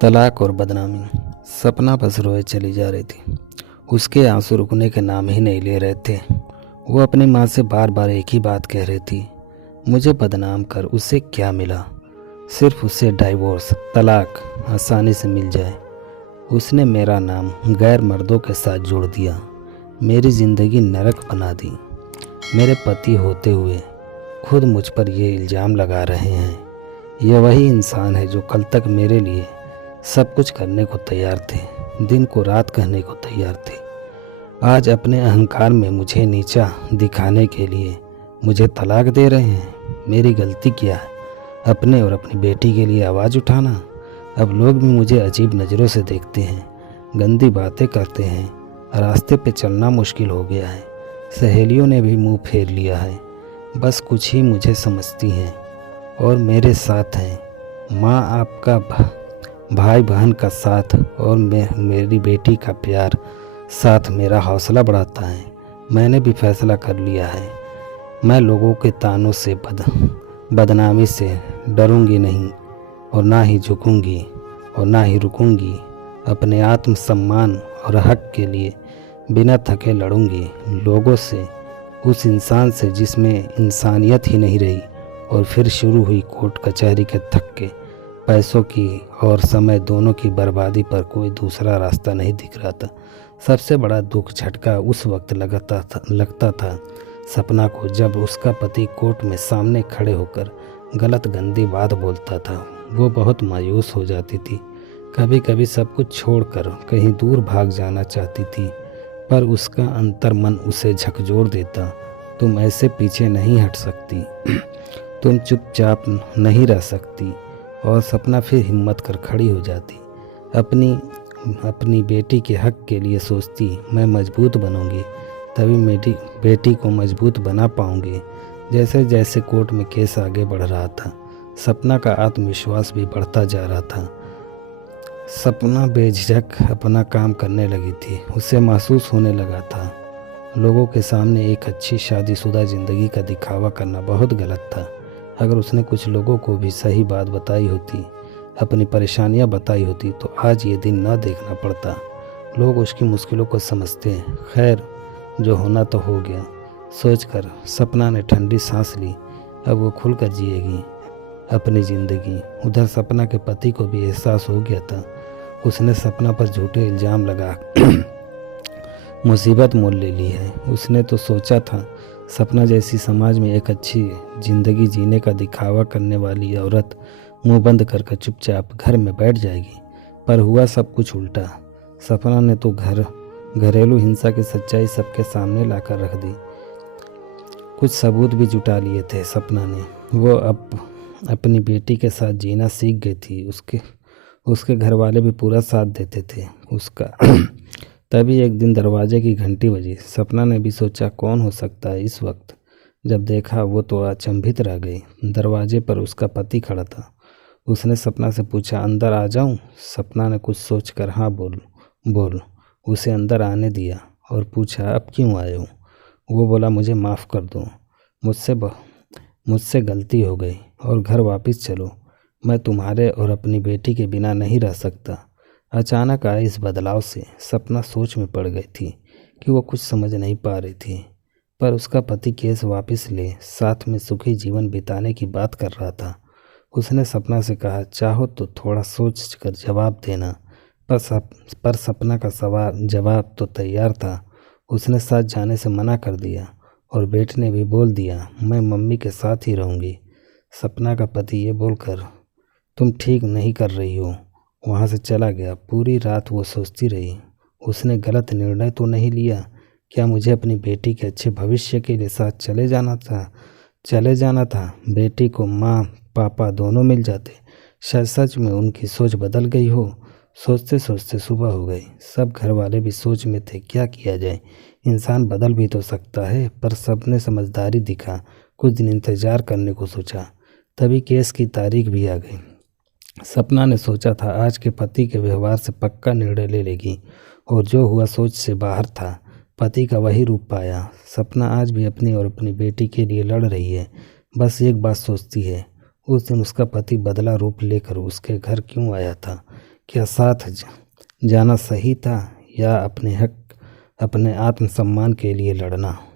तलाक और बदनामी। सपना बस रोए चली जा रही थी। उसके आंसू रुकने के नाम ही नहीं ले रहे थे। वो अपनी माँ से बार बार एक ही बात कह रही थी, मुझे बदनाम कर उससे क्या मिला। सिर्फ उससे डाइवोर्स, तलाक आसानी से मिल जाए। उसने मेरा नाम गैर मर्दों के साथ जोड़ दिया, मेरी ज़िंदगी नरक बना दी। मेरे पति होते हुए खुद मुझ पर ये इल्ज़ाम लगा रहे हैं। यह वही इंसान है जो कल तक मेरे लिए सब कुछ करने को तैयार थे, दिन को रात कहने को तैयार थे। आज अपने अहंकार में मुझे नीचा दिखाने के लिए मुझे तलाक दे रहे हैं। मेरी गलती क्या है? अपने और अपनी बेटी के लिए आवाज़ उठाना। अब लोग भी मुझे अजीब नज़रों से देखते हैं, गंदी बातें करते हैं। रास्ते पे चलना मुश्किल हो गया है। सहेलियों ने भी मुंह फेर लिया है। बस कुछ ही मुझे समझती हैं और मेरे साथ हैं। माँ आपका भाई बहन का साथ और मेरी बेटी का प्यार साथ मेरा हौसला बढ़ाता है। मैंने भी फैसला कर लिया है, मैं लोगों के तानों से बदनामी से डरूंगी नहीं, और ना ही झुकूंगी और ना ही रुकूंगी। अपने आत्मसम्मान और हक के लिए बिना थके लड़ूंगी लोगों से, उस इंसान से जिसमें इंसानियत ही नहीं रही। और फिर शुरू हुई कोर्ट कचहरी के थक्के, पैसों की और समय दोनों की बर्बादी पर कोई दूसरा रास्ता नहीं दिख रहा था। सबसे बड़ा दुख झटका उस वक्त लगता था सपना को, जब उसका पति कोर्ट में सामने खड़े होकर गलत गंदी बात बोलता था। वो बहुत मायूस हो जाती थी। कभी कभी सब कुछ छोड़कर कहीं दूर भाग जाना चाहती थी, पर उसका अंतर मन उसे झकझोर देता। तुम ऐसे पीछे नहीं हट सकती, तुम चुपचाप नहीं रह सकती। और सपना फिर हिम्मत कर खड़ी हो जाती, अपनी बेटी के हक के लिए सोचती, मैं मजबूत बनूंगी तभी मेरी बेटी को मजबूत बना पाऊंगी। जैसे जैसे कोर्ट में केस आगे बढ़ रहा था, सपना का आत्मविश्वास भी बढ़ता जा रहा था। सपना बेझिझक अपना काम करने लगी थी। उसे महसूस होने लगा था लोगों के सामने एक अच्छी शादीशुदा ज़िंदगी का दिखावा करना बहुत गलत था। अगर उसने कुछ लोगों को भी सही बात बताई होती, अपनी परेशानियां बताई होती, तो आज ये दिन न देखना पड़ता। लोग उसकी मुश्किलों को समझते हैं। खैर, जो होना तो हो गया सोचकर सपना ने ठंडी सांस ली। अब वो खुलकर जिएगी अपनी ज़िंदगी। उधर सपना के पति को भी एहसास हो गया था, उसने सपना पर झूठे इल्ज़ाम लगा मुसीबत मोल ले ली है। उसने तो सोचा था सपना जैसी समाज में एक अच्छी ज़िंदगी जीने का दिखावा करने वाली औरत मुंह बंद करके चुपचाप घर में बैठ जाएगी, पर हुआ सब कुछ उल्टा। सपना ने तो घरेलू हिंसा की सच्चाई सबके सामने लाकर रख दी। कुछ सबूत भी जुटा लिए थे सपना ने। वो अब अपनी बेटी के साथ जीना सीख गई थी। उसके घर वाले भी पूरा साथ देते थे उसका। तभी एक दिन दरवाजे की घंटी बजी। सपना ने भी सोचा कौन हो सकता है इस वक्त। जब देखा वो तो अचंभित रह गई। दरवाजे पर उसका पति खड़ा था। उसने सपना से पूछा, अंदर आ जाऊं? सपना ने कुछ सोचकर हाँ बोल उसे अंदर आने दिया और पूछा, अब क्यों आए हो? वो बोला, मुझे माफ़ कर दो, मुझसे गलती हो गई और घर वापस चलो। मैं तुम्हारे और अपनी बेटी के बिना नहीं रह सकता। अचानक आए इस बदलाव से सपना सोच में पड़ गई थी कि वो कुछ समझ नहीं पा रही थी, पर उसका पति केस वापस ले साथ में सुखी जीवन बिताने की बात कर रहा था। उसने सपना से कहा, चाहो तो थोड़ा सोच कर जवाब देना। पर सपना का जवाब तो तैयार था। उसने साथ जाने से मना कर दिया और बेटे ने भी बोल दिया, मैं मम्मी के साथ ही रहूँगी। सपना का पति ये बोलकर, तुम ठीक नहीं कर रही हो, वहाँ से चला गया। पूरी रात वो सोचती रही, उसने गलत निर्णय तो नहीं लिया? क्या मुझे अपनी बेटी के अच्छे भविष्य के लिए साथ चले जाना था? बेटी को माँ पापा दोनों मिल जाते। शायद सच में उनकी सोच बदल गई हो। सोचते सोचते सुबह हो गई। सब घर वाले भी सोच में थे, क्या किया जाए, इंसान बदल भी तो सकता है। पर सबने समझदारी दिखा, कुछ दिन इंतजार करने को सोचा। तभी केस की तारीख भी आ गई। सपना ने सोचा था आज के पति के व्यवहार से पक्का निर्णय ले लेगी, और जो हुआ सोच से बाहर था। पति का वही रूप पाया। सपना आज भी अपनी और अपनी बेटी के लिए लड़ रही है। बस एक बात सोचती है, उस दिन उसका पति बदला रूप लेकर उसके घर क्यों आया था? क्या साथ जाना सही था या अपने हक, अपने आत्मसम्मान के लिए लड़ना?